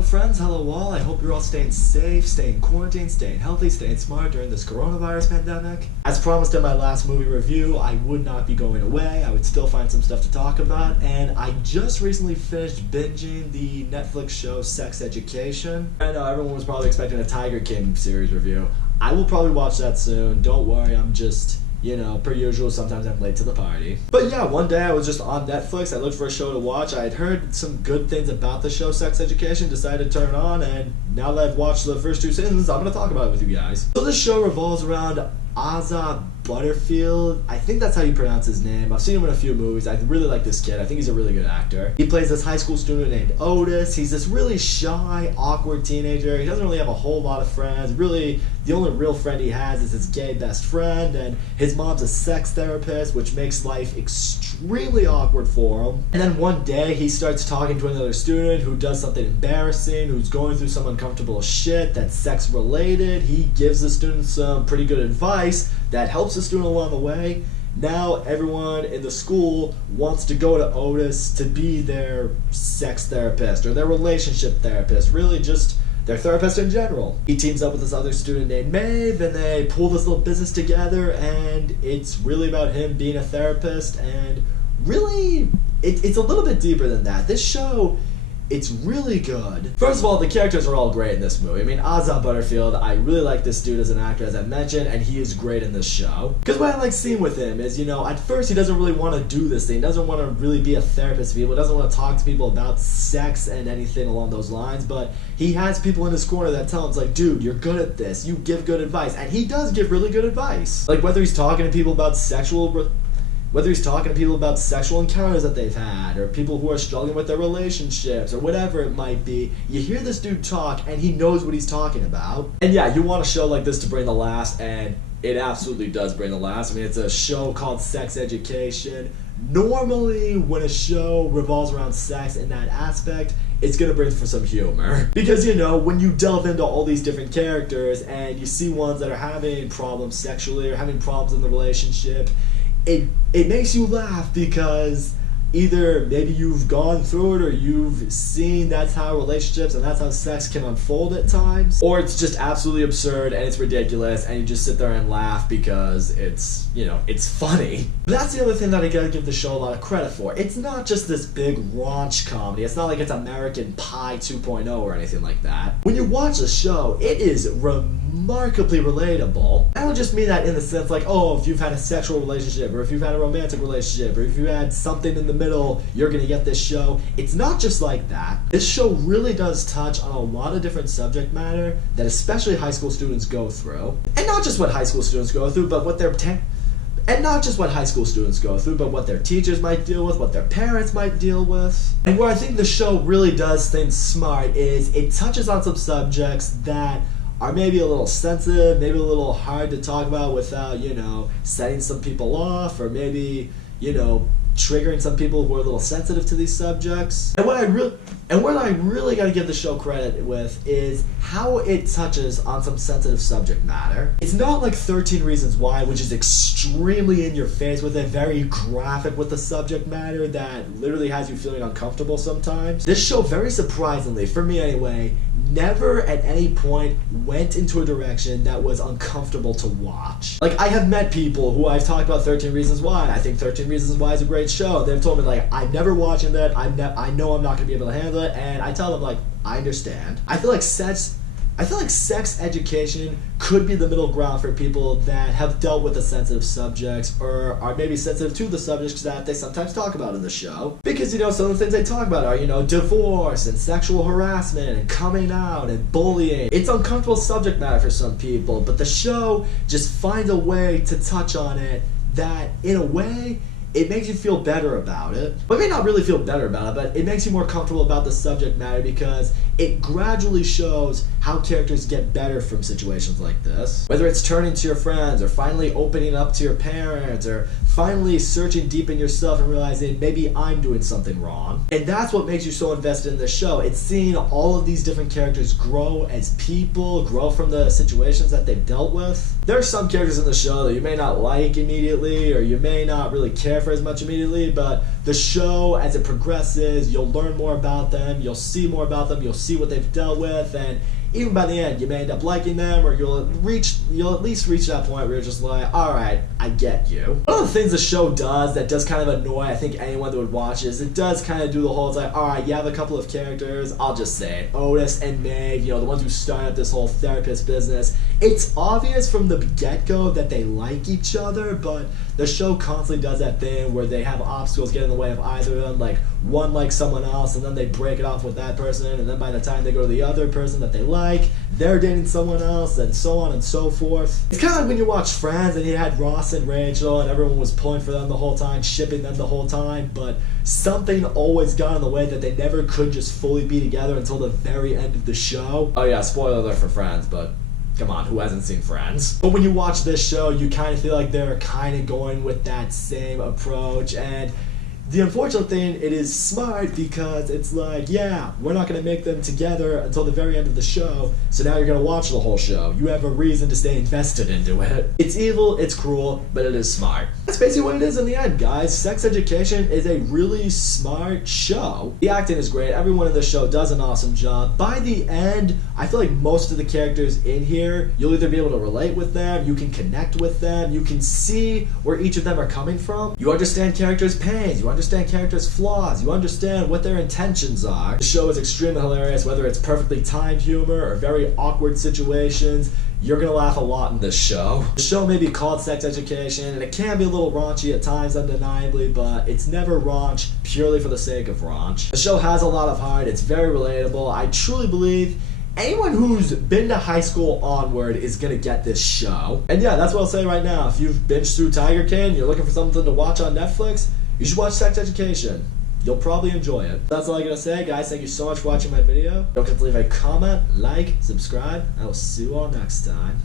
Hello friends, hello all. I hope you're all staying safe, staying quarantined, staying healthy, staying smart during this coronavirus pandemic. As promised in my last movie review, I would not be going away. I would still find some stuff to talk about, and I just recently finished binging the Netflix show Sex Education. I know everyone was probably expecting a Tiger King series review. I will probably watch that soon. Don't worry, I'm just, per usual, sometimes I'm late to the party. But yeah, one day I was just on Netflix, I looked for a show to watch. I had heard some good things about the show Sex Education, decided to turn it on, and now that I've watched the first two seasons, I'm gonna talk about it with you guys. So this show revolves around Asa Butterfield. I think that's how you pronounce his name. I've seen him in a few movies. I really like this kid. I think he's a really good actor. He plays this high school student named Otis. He's this really shy, awkward teenager. He doesn't really have a whole lot of friends. Really, the only real friend he has is his gay best friend, and his mom's a sex therapist, which makes life extremely awkward for him. And then one day, he starts talking to another student who does something embarrassing, who's going through some uncomfortable shit that's sex-related. He gives the student some pretty good advice that helps the student along the way. Now everyone in the school wants to go to Otis to be their sex therapist or their relationship therapist, really just their therapist in general. He teams up with this other student named Maeve, and they pull this little business together, and it's really about him being a therapist, and really, it's a little bit deeper than that. This show, it's really good. First of all, the characters are all great in this movie. I mean, Asa Butterfield, I really like this dude as an actor, as I mentioned, and he is great in this show. Because what I like seeing with him is, at first he doesn't really want to do this thing. He doesn't want to really be a therapist to people. He doesn't want to talk to people about sex and anything along those lines, but he has people in his corner that tell him, like, dude, you're good at this. You give good advice. And he does give really good advice. Like, whether he's talking to people about sexual encounters that they've had, or people who are struggling with their relationships, or whatever it might be, you hear this dude talk, and he knows what he's talking about. And yeah, you want a show like this to bring the laughs, and it absolutely does bring the laughs. I mean, it's a show called Sex Education. Normally, when a show revolves around sex in that aspect, it's gonna bring for some humor. Because, when you delve into all these different characters, and you see ones that are having problems sexually, or having problems in the relationship, it makes you laugh because either maybe you've gone through it or you've seen that's how relationships and that's how sex can unfold at times, or it's just absolutely absurd and it's ridiculous and you just sit there and laugh because it's funny. But that's the other thing that I gotta give the show a lot of credit for. It's not just this big raunch comedy. It's not like it's American Pie 2.0 or anything like that. When you watch the show, it is remarkably relatable. I don't just mean that in the sense like, oh, if you've had a sexual relationship, or if you've had a romantic relationship, or if you had something in the middle, you're gonna get this show. It's not just like that. This show really does touch on a lot of different subject matter that especially high school students go through. And not just what high school students go through, but what their teachers might deal with, what their parents might deal with. And where I think the show really does things smart is it touches on some subjects that are maybe a little sensitive, maybe a little hard to talk about without, setting some people off, or maybe, triggering some people who are a little sensitive to these subjects. And what I really gotta give the show credit with is how it touches on some sensitive subject matter. It's not like 13 Reasons Why, which is extremely in your face with it, very graphic with the subject matter that literally has you feeling uncomfortable sometimes. This show, very surprisingly, for me anyway, never at any point went into a direction that was uncomfortable to watch. Like, I have met people who I've talked about 13 Reasons Why. I think 13 Reasons Why is a great show. They've told me, like, I'm never watching that. I know I'm not going to be able to handle it. And I tell them, like, I understand. I feel like sex education could be the middle ground for people that have dealt with the sensitive subjects, or are maybe sensitive to the subjects that they sometimes talk about in the show. Because, some of the things they talk about are, divorce and sexual harassment and coming out and bullying. It's uncomfortable subject matter for some people, but the show just finds a way to touch on it that, in a way, it makes you feel better about it. But may not really feel better about it, but it makes you more comfortable about the subject matter because it gradually shows how characters get better from situations like this. Whether it's turning to your friends, or finally opening up to your parents, or finally searching deep in yourself and realizing maybe I'm doing something wrong. And that's what makes you so invested in the show. It's seeing all of these different characters grow as people, grow from the situations that they've dealt with. There are some characters in the show that you may not like immediately, or you may not really care care for as much immediately, but the show, as it progresses, you'll learn more about them, you'll see more about them, you'll see what they've dealt with, and even by the end, you may end up liking them, or you'll at least reach that point where you're just like, alright, I get you. One of the things the show does that does kind of annoy, I think, anyone that would watch is it does kind of do the whole, it's like, alright, you have a couple of characters, I'll just say it, Otis and Meg, the ones who started this whole therapist business. It's obvious from the get-go that they like each other, but the show constantly does that thing where they have obstacles get in the way of either of them, like one likes someone else, and then they break it off with that person, and then by the time they go to the other person that they like, they're dating someone else, and so on and so forth. It's kind of like when you watch Friends and you had Ross and Rachel and everyone was pulling for them the whole time, shipping them the whole time, but something always got in the way that they never could just fully be together until the very end of the show. Oh yeah, spoiler alert for Friends, but come on, who hasn't seen Friends? But when you watch this show, you kind of feel like they're kind of going with that same approach, and the unfortunate thing, it is smart because it's like, yeah, we're not going to make them together until the very end of the show, so now you're going to watch the whole show. You have a reason to stay invested into it. It's evil, it's cruel, but it is smart. That's basically what it is in the end, guys. Sex Education is a really smart show. The acting is great. Everyone in the show does an awesome job. By the end, I feel like most of the characters in here, you'll either be able to relate with them, you can connect with them, you can see where each of them are coming from. You understand characters' pains, you understand characters' flaws, you understand what their intentions are. The show is extremely hilarious, whether it's perfectly timed humor or very awkward situations. You're gonna laugh a lot in this show. The show may be called Sex Education, and it can be a little raunchy at times, undeniably, but it's never raunch purely for the sake of raunch. The show has a lot of heart, it's very relatable. I truly believe anyone who's been to high school onward is gonna get this show. And yeah, that's what I'll say right now. If you've binged through Tiger King and you're looking for something to watch on Netflix, you should watch Sex Education. You'll probably enjoy it. That's all I gotta say, guys. Thank you so much for watching my video. Don't forget to leave a comment, like, subscribe. I will see you all next time.